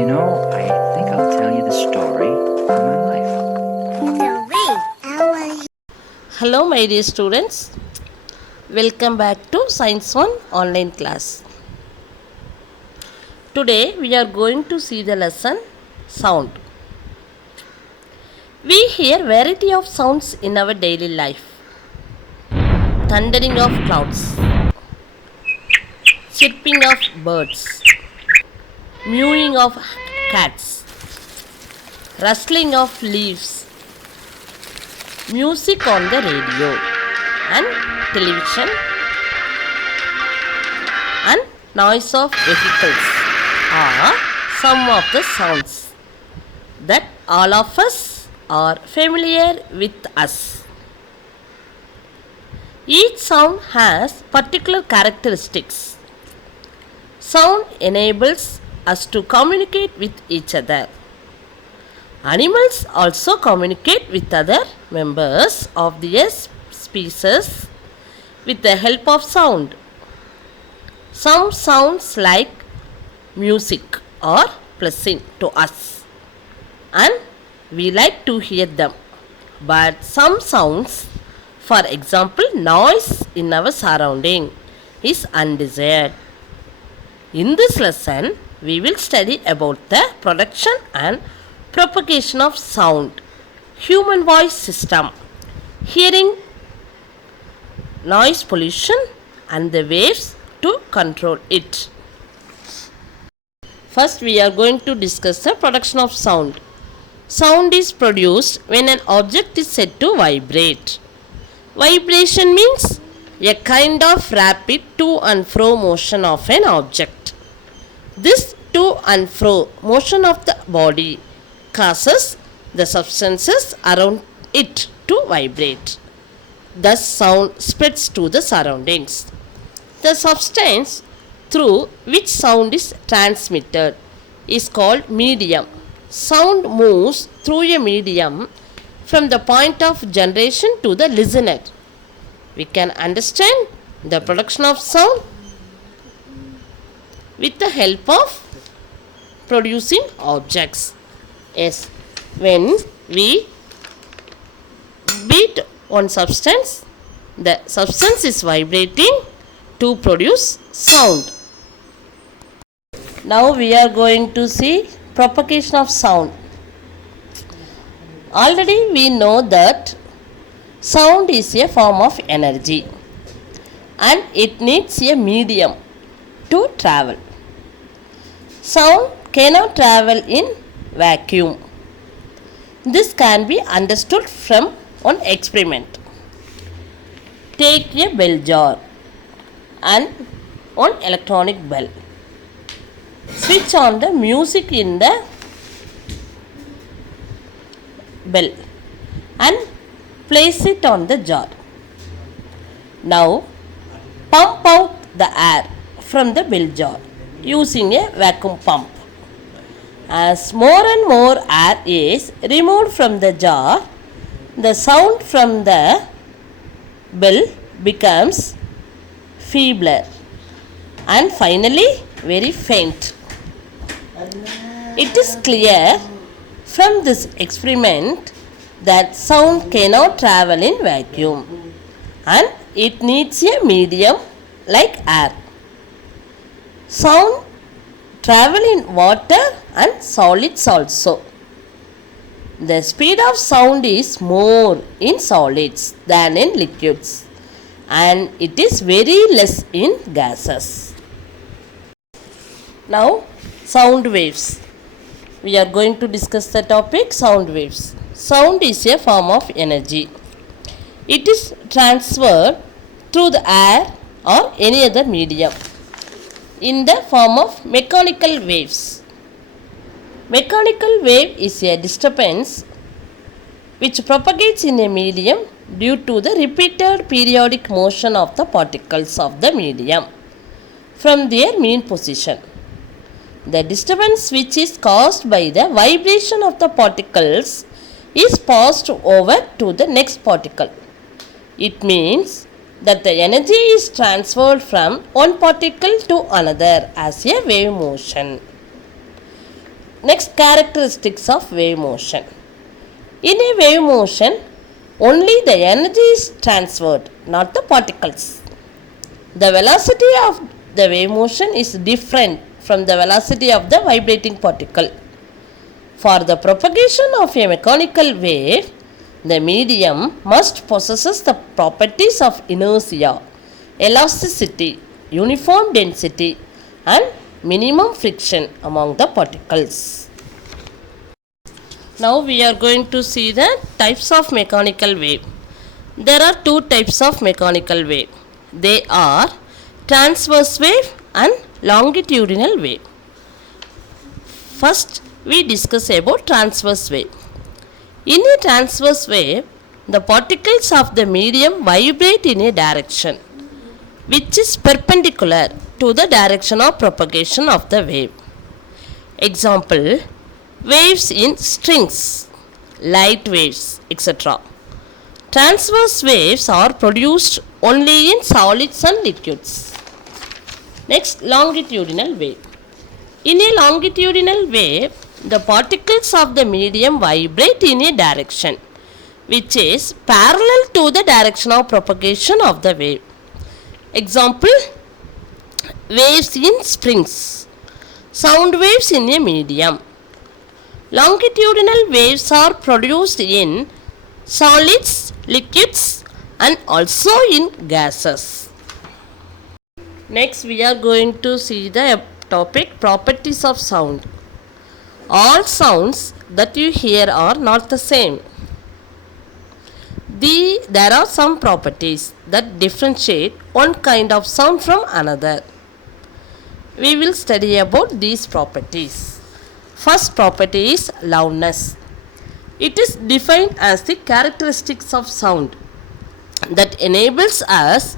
I think I'll tell you the story of my life. Hello, my dear students. Welcome back to Science 1 online class. Today we are going to see the lesson sound. We hear variety of sounds in our daily life. Thundering of clouds, chirping of birds, mewing of cats, rustling of leaves, music on the radio and television, and noise of vehicles are some of the sounds that all of us are familiar with us. Each sound has particular characteristics. Sound enables us to communicate with each other. Animals also communicate with other members of their species with the help of sound. Some sounds like music are pleasant to us and we like to hear them. But some sounds, for example noise in our surrounding, is undesired. In this lesson, we will study about the production and propagation of sound, human voice system, hearing, noise pollution, and the ways to control it. First, we are going to discuss the production of sound. Sound is produced when an object is said to vibrate. Vibration means a kind of rapid to and fro motion of an object. This to and fro motion of the body causes the substances around it to vibrate. Thus sound spreads to the surroundings. The substance through which sound is transmitted is called medium. Sound moves through a medium from the point of generation to the listener. We can understand the production of sound with the help of producing objects. Yes, when we beat on substance, the substance is vibrating to produce sound. Now we are going to see propagation of sound. Already we know that sound is a form of energy and it needs a medium to travel. Sound cannot travel in vacuum. This can be understood from one experiment. Take a bell jar and one electronic bell. Switch on the music in the bell and place it on the jar. Now pump out the air from the bell jar using a vacuum pump. As more and more air is removed from the jar, the sound from the bell becomes feebler and finally very faint. It is clear from this experiment that sound cannot travel in vacuum and it needs a medium like air. Sound travel in water and solids also. The speed of sound is more in solids than in liquids and it is very less in gases. Now sound waves. We are going to discuss the topic sound waves. Sound is a form of energy. It is transferred through the air or any other medium in the form of mechanical waves. Mechanical wave is a disturbance which propagates in a medium due to the repeated periodic motion of the particles of the medium from their mean position. The disturbance which is caused by the vibration of the particles is passed over to the next particle. It means that the energy is transferred from one particle to another as a wave motion. Next, characteristics of wave motion. In a wave motion, only the energy is transferred, not the particles. The velocity of the wave motion is different from the velocity of the vibrating particle. For the propagation of a mechanical wave, the medium must possess the properties of inertia, elasticity, uniform density, and minimum friction among the particles. Now we are going to see the types of mechanical wave. There are two types of mechanical wave. They are transverse wave and longitudinal wave. First, we discuss about transverse wave. In a transverse wave, the particles of the medium vibrate in a direction which is perpendicular to the direction of propagation of the wave. Example, waves in strings, light waves, etc. Transverse waves are produced only in solids and liquids. Next, longitudinal wave. In a longitudinal wave, the particles of the medium vibrate in a direction which is parallel to the direction of propagation of the wave. Example, waves in springs, sound waves in a medium. Longitudinal waves are produced in solids, liquids, and also in gases. Next, we are going to see the topic properties of sound. All sounds that you hear are not the same. There are some properties that differentiate one kind of sound from another. We will study about these properties. First property is loudness. It is defined as the characteristics of sound that enables us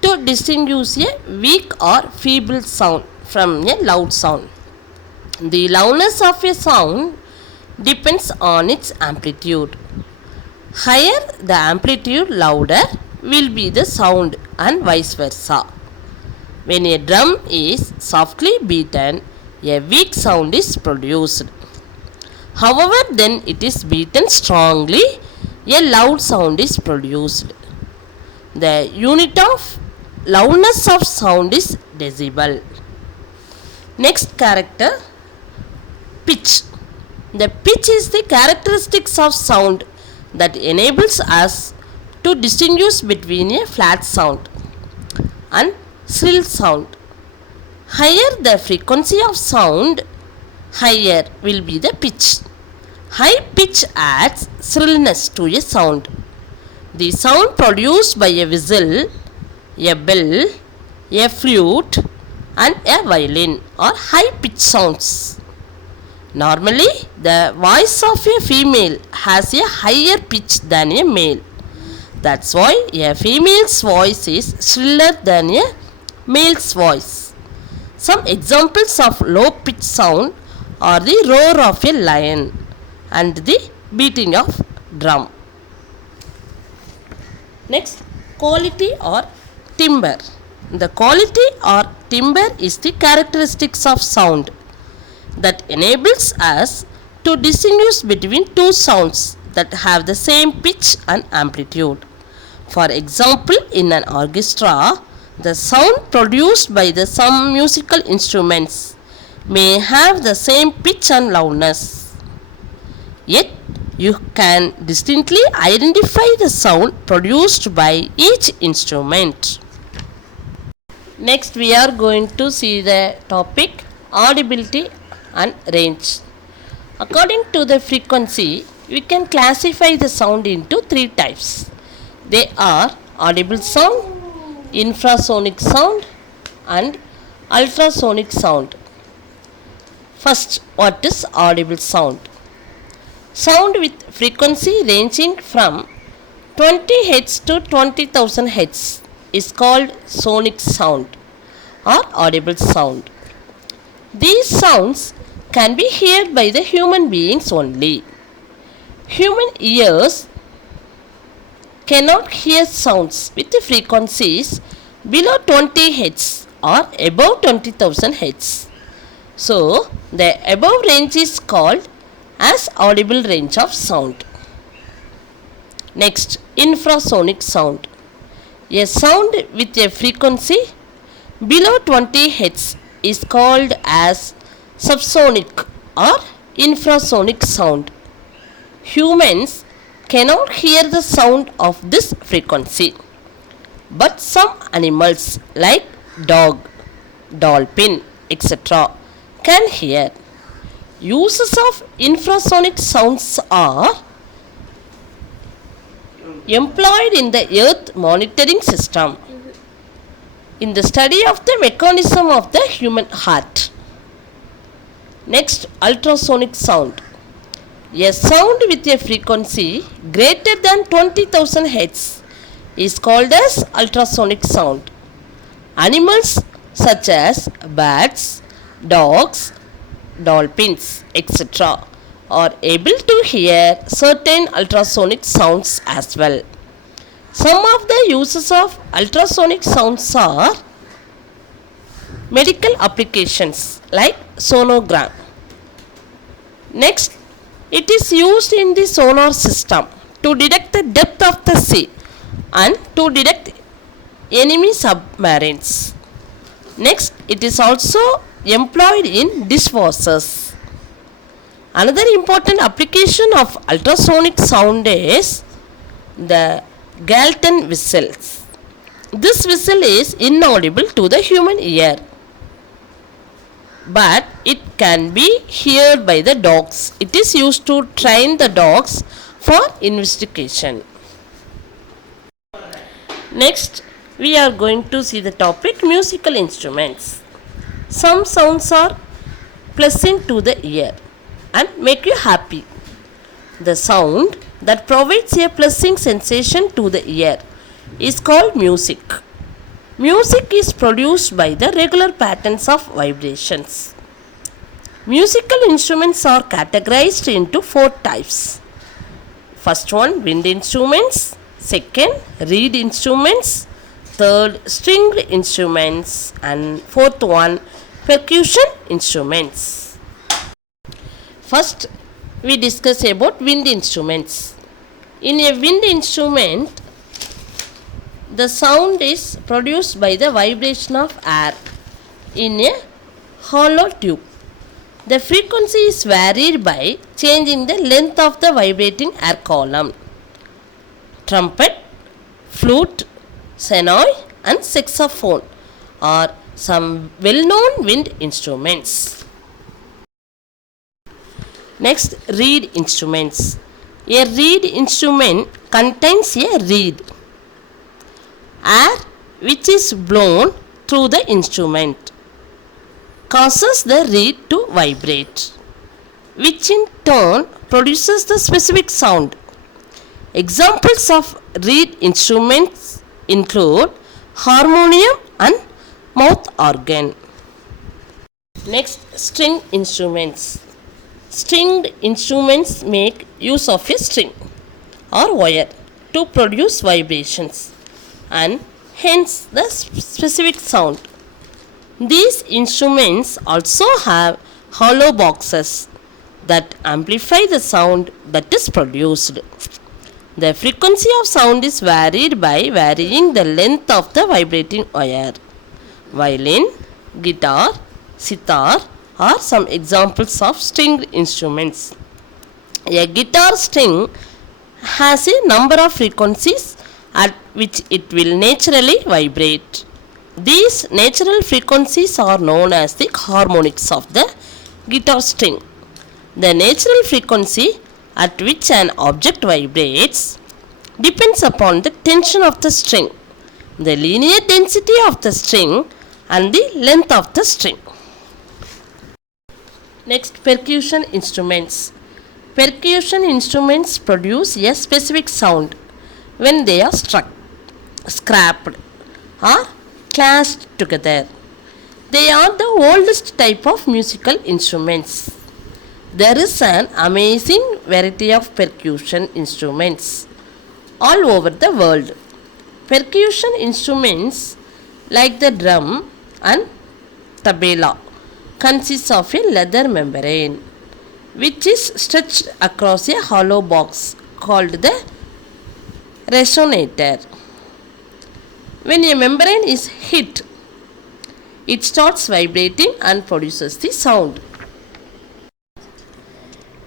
to distinguish a weak or feeble sound from a loud sound. The loudness of a sound depends on its amplitude. Higher the amplitude, louder will be the sound, and vice versa. When a drum is softly beaten, a weak sound is produced. However, then it is beaten strongly, a loud sound is produced. The unit of loudness of sound is decibel. Next character, pitch. The pitch is the characteristics of sound that enables us to distinguish between a flat sound and shrill sound. Higher the frequency of sound, higher will be the pitch. High pitch adds shrillness to a sound. The sound produced by a whistle, a bell, a flute, and a violin are high pitch sounds. Normally, the voice of a female has a higher pitch than a male. That's why a female's voice is shriller than a male's voice. Some examples of low pitch sound are the roar of a lion and the beating of drum. Next, quality or timbre. The quality or timbre is the characteristics of sound that enables us to distinguish between two sounds that have the same pitch and amplitude. For example, in an orchestra, the sound produced by some musical instruments may have the same pitch and loudness. Yet, you can distinctly identify the sound produced by each instrument. Next, we are going to see the topic audibility and range. According to the frequency, we can classify the sound into three types. They are audible sound, infrasonic sound, and ultrasonic sound. First, what is audible sound? Sound with frequency ranging from 20 Hz to 20,000 Hz is called sonic sound or audible sound. These sounds can be heard by the human beings only. Human ears cannot hear sounds with frequencies below 20 Hz or above 20,000 Hz. So, the above range is called as audible range of sound. Next, infrasonic sound. A sound with a frequency below 20 Hz is called as subsonic or infrasonic sound. Humans cannot hear the sound of this frequency, but some animals like dog, dolphin, etc. can hear. Uses of infrasonic sounds are employed in the Earth monitoring system, in the study of the mechanism of the human heart. Next, ultrasonic sound. A sound with a frequency greater than 20,000 Hz is called as ultrasonic sound. Animals such as bats, dogs, dolphins, etc. are able to hear certain ultrasonic sounds as well. Some of the uses of ultrasonic sounds are medical applications like sonogram. Next, it is used in the sonar system to detect the depth of the sea and to detect enemy submarines. Next, it is also employed in dishwashers. Another important application of ultrasonic sound is the Galton whistles. This whistle is inaudible to the human ear, but it can be heard by the dogs. It is used to train the dogs for investigation. Next, we are going to see the topic musical instruments. Some sounds are pleasant to the ear and make you happy. The sound that provides a pleasing sensation to the ear is called music. Music is produced by the regular patterns of vibrations. Musical instruments are categorized into 4 types. First one, wind instruments. Second, reed instruments. Third, stringed instruments. And fourth one, percussion instruments. First, we discuss about wind instruments. In a wind instrument, the sound is produced by the vibration of air in a hollow tube. The frequency is varied by changing the length of the vibrating air column. Trumpet, flute, senoi and saxophone are some well-known wind instruments. Next, reed instruments. A reed instrument contains a reed. Air which is blown through the instrument causes the reed to vibrate, which in turn produces the specific sound. Examples of reed instruments include harmonium and mouth organ. Next, string instruments. Stringed instruments make use of a string or wire to produce vibrations and hence the specific sound. These instruments also have hollow boxes that amplify the sound that is produced. The frequency of sound is varied by varying the length of the vibrating wire. Violin, guitar, sitar are some examples of stringed instruments. A guitar string has a number of frequencies at which it will naturally vibrate. These natural frequencies are known as the harmonics of the guitar string. The natural frequency at which an object vibrates depends upon the tension of the string, the linear density of the string and the length of the string. Next, percussion instruments. Percussion instruments produce a specific sound when they are struck, scraped or clashed together. They are the oldest type of musical instruments. There is an amazing variety of percussion instruments all over the world. Percussion instruments like the drum and tabla consists of a leather membrane which is stretched across a hollow box called the resonator. When a membrane is hit, it starts vibrating and produces the sound.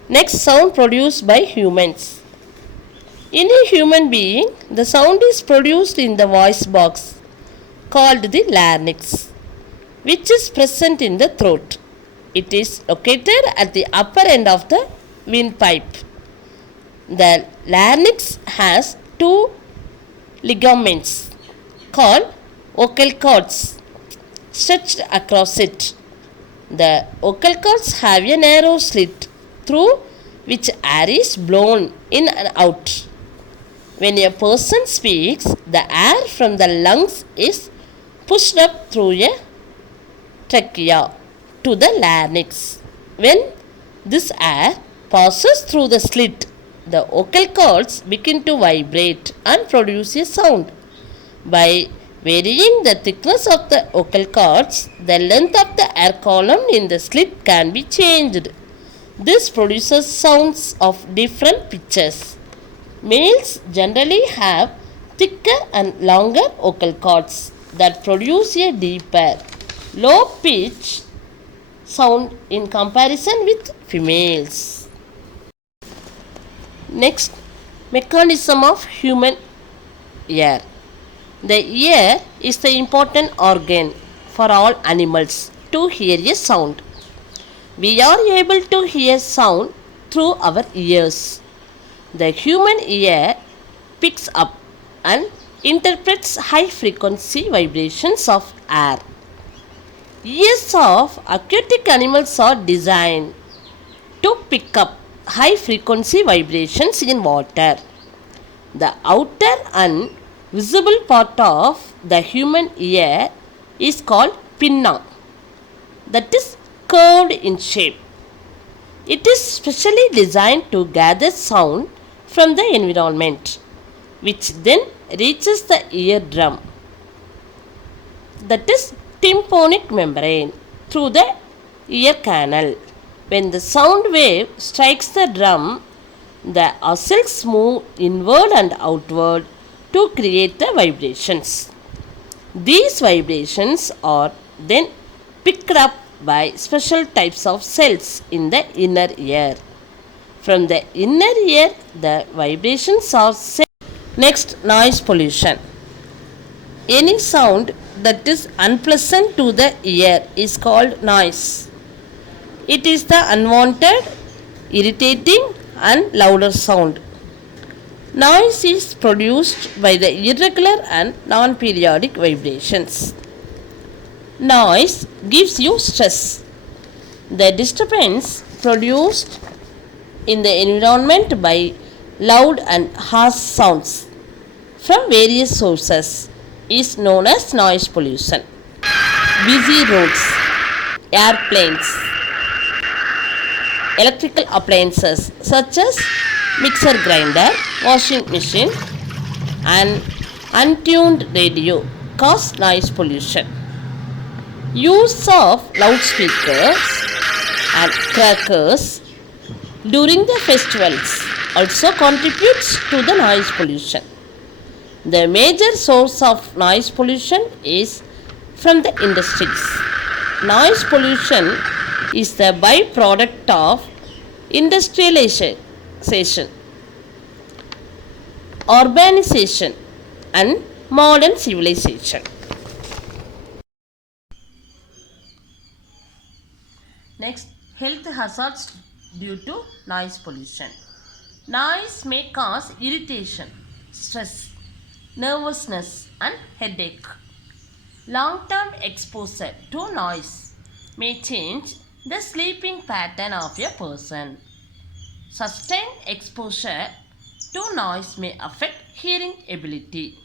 Next, sound produced by humans. In a human being, the sound is produced in the voice box called the larynx, which is present in the throat. It is located at the upper end of the windpipe. The larynx has two ligaments called vocal cords stretched across it. The vocal cords have a narrow slit through which air is blown in and out. When a person speaks, the air from the lungs is pushed up through a trachea to the larynx. When this air passes through the slit, the vocal cords begin to vibrate and produce a sound. By varying the thickness of the vocal cords, the length of the air column in the slit can be changed. This produces sounds of different pitches. Males generally have thicker and longer vocal cords that produce a deeper, low pitch sound in comparison with females. Next, mechanism of human ear. The ear is the important organ for all animals to hear a sound. We are able to hear sound through our ears. The human ear picks up and interprets high frequency vibrations of air. Ears of aquatic animals are designed to pick up high frequency vibrations in water. The outer and visible part of the human ear is called pinna, that is curved in shape. It is specially designed to gather sound from the environment, which then reaches the eardrum, that is tympanic membrane, through the ear canal. When the sound wave strikes the drum, the ossicles move inward and outward to create the vibrations. These vibrations are then picked up by special types of cells in the inner ear. From the inner ear, the vibrations are sent. Next, noise pollution. Any sound that is unpleasant to the ear is called noise. It is the unwanted, irritating, and louder sound. Noise is produced by the irregular and non-periodic vibrations. Noise gives you stress. The disturbance produced in the environment by loud and harsh sounds from various sources is known as noise pollution. Busy roads, airplanes, electrical appliances such as mixer grinder, washing machine, and untuned radio cause noise pollution. Use of loudspeakers and crackers during the festivals also contributes to the noise pollution. The major source of noise pollution is from the industries. Noise pollution is the byproduct of industrialization, urbanization, and modern civilization. Next, health hazards due to noise pollution. Noise may cause irritation, stress, nervousness, and headache. Long-term exposure to noise may change the sleeping pattern of a person. Sustained exposure to noise may affect hearing ability.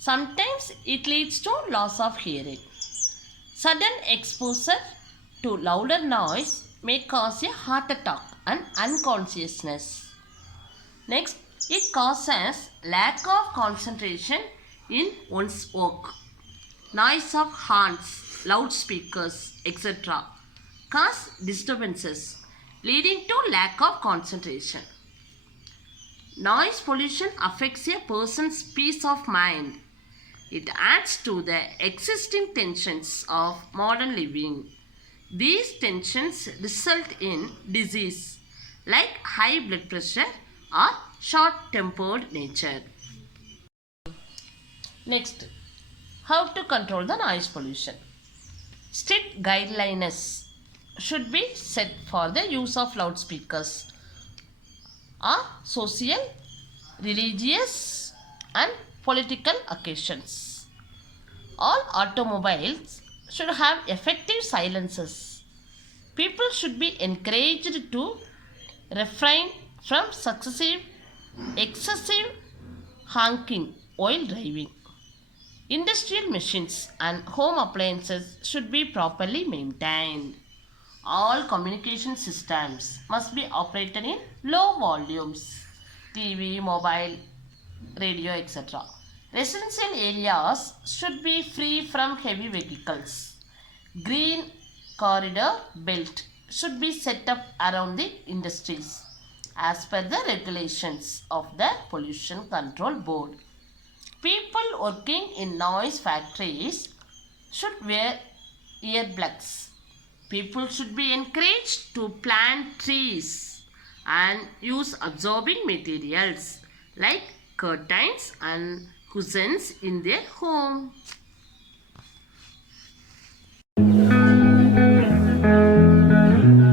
Sometimes it leads to loss of hearing. Sudden exposure to louder noise may cause a heart attack and unconsciousness. Next, it causes lack of concentration in one's work. Noise of horns, loudspeakers, etc. cause disturbances, leading to lack of concentration. Noise pollution affects a person's peace of mind. It adds to the existing tensions of modern living. These tensions result in disease like high blood pressure or short-tempered nature. Next, how to control the noise pollution. Strict guidelines should be set for the use of loudspeakers or social, religious and political occasions. All automobiles should have effective silencers. People should be encouraged to refrain from excessive honking while driving. Industrial machines and home appliances should be properly maintained. All communication systems must be operated in low volumes. TV, mobile, radio, etc. Residential areas should be free from heavy vehicles. Green corridor belt should be set up around the industries as per the regulations of the Pollution Control Board. People working in noise factories should wear earplugs. People should be encouraged to plant trees and use absorbing materials like curtains and cushions in their home.